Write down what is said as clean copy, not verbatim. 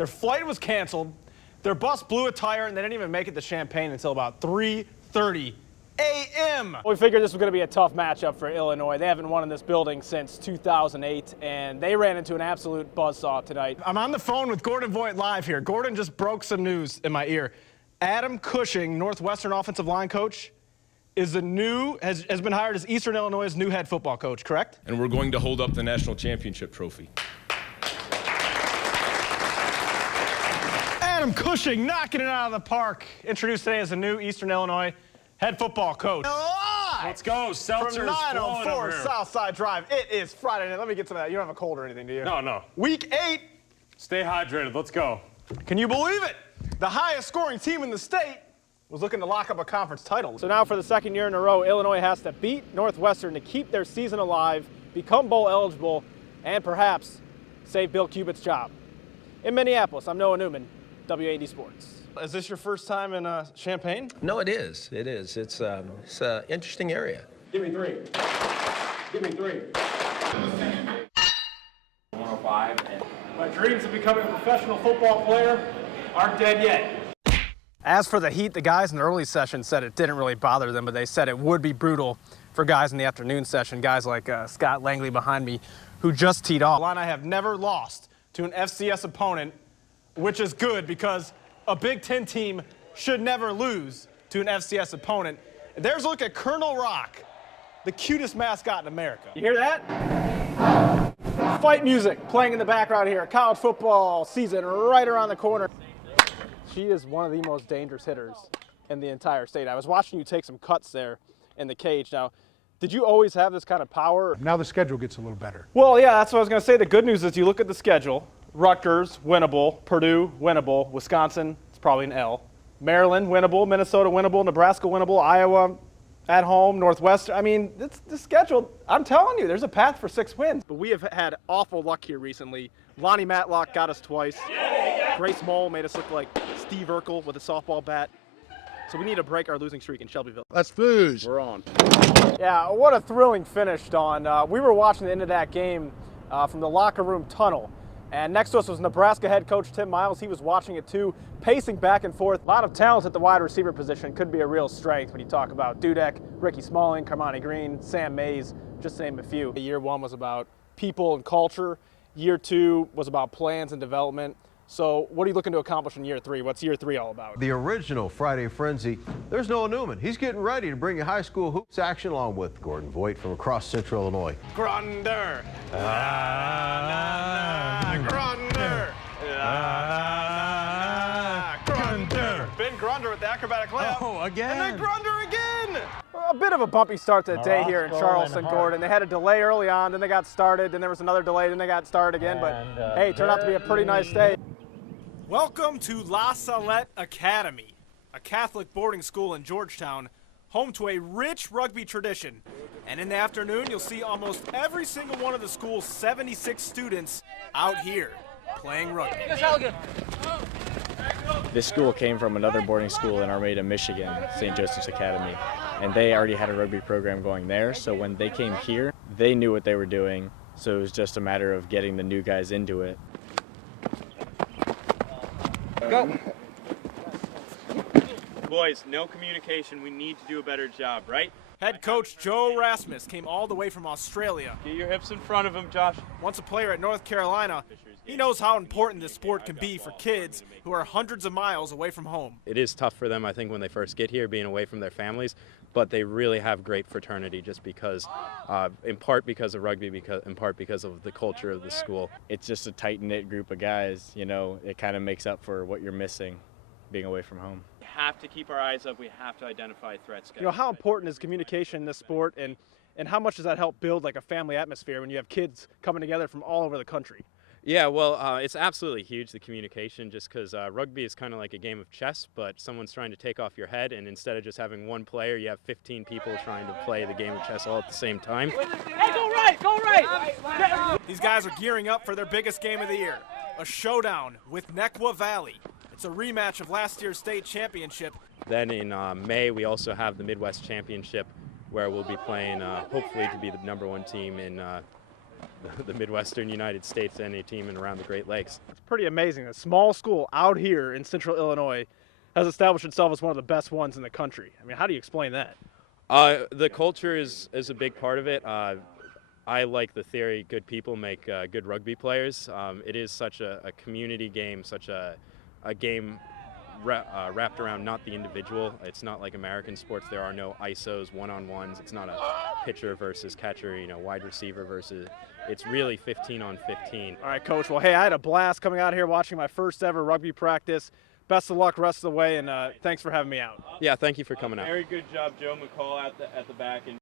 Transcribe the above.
Their flight was canceled. Their bus blew a tire, and they didn't even make it to Champaign until about 3:30 a.m. We figured this was going to be a tough matchup for Illinois. They haven't won in this building since 2008, and they ran into an absolute buzzsaw tonight. I'm on the phone with Gordon Voigt live here. Gordon just broke some news in my ear. Adam Cushing, Northwestern offensive line coach, is has been hired as Eastern Illinois' new head football coach, correct? And we're going to hold up the national championship trophy. Adam Cushing knocking it out of the park. Introduced today as the new Eastern Illinois head football coach. Let's go, Seltzer. From 904 Southside Drive. It is Friday night. Let me get to that. You don't have a cold or anything, do you? No. Week 8. Stay hydrated. Let's go. Can you believe it? The highest scoring team in the state was looking to lock up a conference title. So now for the second year in a row, Illinois has to beat Northwestern to keep their season alive, become bowl eligible, and perhaps save Bill Cubitt's job. In Minneapolis, I'm Noah Newman, WAD Sports. Is this your first time in Champaign? No, it is. It is. It's an interesting area. Give me 3. Give me 3. 105. My dreams of becoming a professional football player aren't dead yet. As for the heat, the guys in the early session said it didn't really bother them, but they said it would be brutal for guys in the afternoon session, guys like Scott Langley behind me, who just teed off. And I have never lost to an FCS opponent, which is good because a Big Ten team should never lose to an FCS opponent. There's a look at Colonel Rock, the cutest mascot in America. You hear that? Fight music playing in the background here. College football season right around the corner. She is one of the most dangerous hitters in the entire state. I was watching you take some cuts there in the cage. Now, did you always have this kind of power? Now the schedule gets a little better. Well, yeah, that's what I was going to say. The good news is you look at the schedule. Rutgers, winnable. Purdue, winnable. Wisconsin, it's probably an L. Maryland, winnable. Minnesota, winnable. Nebraska, winnable. Iowa, at home. Northwestern. I mean, the schedule, I'm telling you, there's a path for 6 wins. But we have had awful luck here recently. Lonnie Matlock got us twice. Grace Mole made us look like Steve Urkel with a softball bat. So we need to break our losing streak in Shelbyville. Let's lose. We're on. Yeah, what a thrilling finish, Dawn. We were watching the end of that game from the locker room tunnel. And next to us was Nebraska head coach Tim Miles. He was watching it too, pacing back and forth. A lot of talent at the wide receiver position. Could be a real strength when you talk about Dudek, Ricky Smalling, Carmani Green, Sam Mays, just to name a few. Year 1 was about people and culture. Year 2 was about plans and development. So what are you looking to accomplish in year 3? What's year 3 all about? The original Friday Frenzy. There's Noah Newman. He's getting ready to bring you high school hoops action along with Gordon Voigt from across Central Illinois. Grunder. Grunder. Grunder. Ben Grunder with the acrobatic layup. Oh, again. And then Grunder again. A bit of a bumpy start to the day here in Charleston, Gordon. They had a delay early on, then they got started, then there was another delay, then they got started again. But hey, it turned out to be a pretty nice day. Welcome to La Salette Academy, a Catholic boarding school in Georgetown, home to a rich rugby tradition. And in the afternoon, you'll see almost every single one of the school's 76 students out here playing rugby. This school came from another boarding school in Armada, Michigan, St. Joseph's Academy, and they already had a rugby program going there, so when they came here, they knew what they were doing, so it was just a matter of getting the new guys into it. Go! Boys, no communication. We need to do a better job, right? Head coach Joe Rasmus came all the way from Australia. Get your hips in front of him, Josh. Once a player at North Carolina, he knows how important this sport can be for kids who are hundreds of miles away from home. It is tough for them, I think, when they first get here, being away from their families, but they really have great fraternity just because, in part because of rugby, in part because of the culture of the school. It's just a tight-knit group of guys, you know, it kind of makes up for what you're missing being away from home. We have to keep our eyes up. We have to identify threats. You know, how important is communication in this sport, and how much does that help build like a family atmosphere when you have kids coming together from all over the country? Yeah, well, it's absolutely huge, the communication, just because rugby is kind of like a game of chess, but someone's trying to take off your head, and instead of just having one player, you have 15 people trying to play the game of chess all at the same time. Hey, go right, go right! These guys are gearing up for their biggest game of the year, a showdown with Nequa Valley. It's a rematch of last year's state championship. Then in May, we also have the Midwest Championship, where we'll be playing, hopefully, to be the #1 team in the Midwestern United States to any team and around the Great Lakes. It's pretty amazing. A small school out here in central Illinois has established itself as one of the best ones in the country. I mean, how do you explain that? The culture is a big part of it. I like the theory, good people make good rugby players. It is such a community game, such a game wrapped around not the individual. It's not like American sports. There are no ISOs, one-on-ones. It's not a pitcher versus catcher, wide receiver versus. It's really 15 on 15. All right, Coach. Well, hey, I had a blast coming out here watching my first ever rugby practice. Best of luck rest of the way, and thanks for having me out. Yeah, thank you for coming out. Very good job, Joe McCall at the back. And